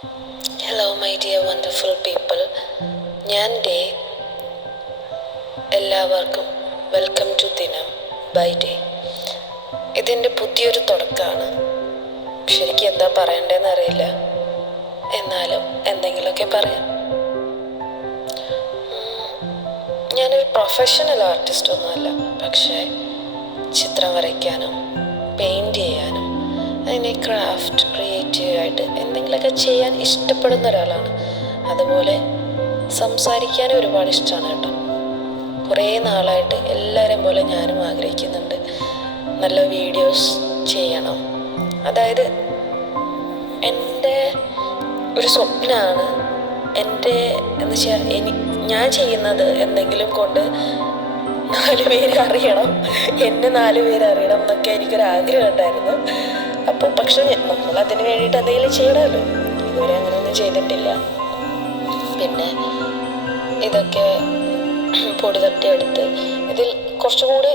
Hello my dear wonderful people, ഞാൻ day. എല്ലാവർക്കും welcome to ദിനം ബൈ ഡേ. ഇതിൻ്റെ പുതിയൊരു തുടക്കമാണ്. ശരിക്കും എന്താ പറയണ്ടതെന്ന് അറിയില്ല, എന്നാലും എന്തെങ്കിലുമൊക്കെ പറയാം. ഞാനൊരു പ്രൊഫഷണൽ ആർട്ടിസ്റ്റ് ഒന്നുമല്ല, പക്ഷേ ചിത്രം വരയ്ക്കാനും പെയിൻറ് ചെയ്യാനും അങ്ങനെ ക്രിയേറ്റീവായിട്ട് എന്തെങ്കിലുമൊക്കെ ചെയ്യാൻ ഇഷ്ടപ്പെടുന്ന ഒരാളാണ്. അതുപോലെ സംസാരിക്കാനും ഒരുപാട് ഇഷ്ടമാണ് കേട്ടോ. കുറേ നാളായിട്ട് എല്ലാവരെയും പോലെ ഞാനും ആഗ്രഹിക്കുന്നുണ്ട് നല്ല വീഡിയോസ് ചെയ്യണം. അതായത് എൻ്റെ ഒരു സ്വപ്നമാണ്. എൻ്റെ എന്ന് വെച്ചാൽ ഞാൻ ചെയ്യുന്നത് എന്തെങ്കിലും കൊണ്ട് 4 പേര് അറിയണം, എന്നെ 4 പേര് അറിയണം എന്നൊക്കെ എനിക്കൊരാഗ്രഹം ഉണ്ടായിരുന്നു. അപ്പോൾ പക്ഷെ നമ്മളതിന് വേണ്ടിയിട്ട് എന്തെങ്കിലും ചെയ്യണമല്ലോ. ഇതുവരെ അങ്ങനെയൊന്നും ചെയ്തിട്ടില്ല. പിന്നെ ഇതൊക്കെ പൊടി തട്ടിയെടുത്ത് ഇതിൽ കുറച്ചുകൂടി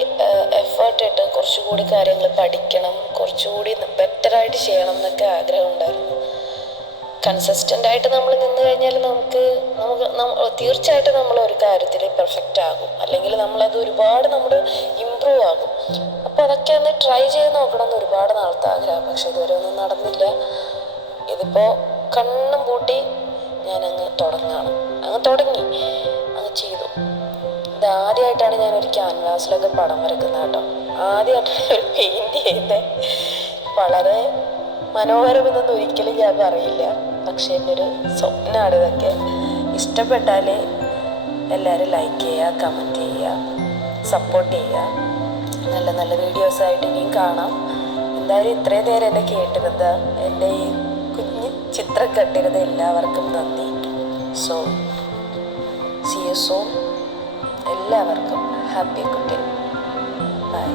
എഫേർട്ട് ഇട്ട് കുറച്ചുകൂടി കാര്യങ്ങൾ പഠിക്കണം, കുറച്ചുകൂടി ബെറ്ററായിട്ട് ചെയ്യണം എന്നൊക്കെ ആഗ്രഹം ഉണ്ടായിരുന്നു. കൺസിസ്റ്റൻ്റായിട്ട് നമ്മൾ നിന്ന് കഴിഞ്ഞാൽ നമുക്ക് തീർച്ചയായിട്ടും നമ്മളൊരു കാര്യത്തിൽ പെർഫെക്റ്റ് ആകും, അല്ലെങ്കിൽ നമ്മളത് ഒരുപാട് ഇമ്പ്രൂവ് ആകും. അപ്പോൾ അതൊക്കെ ഒന്ന് ട്രൈ ചെയ്ത് നോക്കണം എന്ന് ഒരുപാട് നാളത്തെ ആഗ്രഹം. പക്ഷെ ഇതുവരെ ഒന്നും നടന്നില്ല. ഇതിപ്പോൾ കണ്ണും പൂട്ടി ഞാനങ്ങ് തുടങ്ങി ചെയ്തു. ഇതാദ്യമായിട്ടാണ് ഞാനൊരു ക്യാൻവാസിലൊക്കെ പടം വരയ്ക്കുന്നത് കേട്ടോ. ആദ്യമായിട്ടാണ് ഒരു പെയിൻറ് ചെയ്യുന്നത്. വളരെ മനോഹരമെന്നൊന്നും ഒരിക്കലും ഞാൻ പറയില്ല, പക്ഷെ എൻ്റെ ഒരു സ്വപ്നമാണ് ഇതൊക്കെ. ഇഷ്ടപ്പെട്ടാൽ എല്ലാവരും ലൈക്ക് ചെയ്യുക, കമൻറ്റ് ചെയ്യുക, സപ്പോർട്ട് ചെയ്യുക. നല്ല നല്ല വീഡിയോസായിട്ട് ഇനിയും കാണാം. എന്തായാലും ഇത്രയും നേരം എന്നെ കേട്ടിരുന്നത്, എൻ്റെ ഈ കുഞ്ഞ് ചിത്രം കണ്ടിരുന്നത് എല്ലാവർക്കും നന്ദി. So see you soon. എല്ലാവർക്കും ഹാപ്പി കുട്ടി. ബൈ.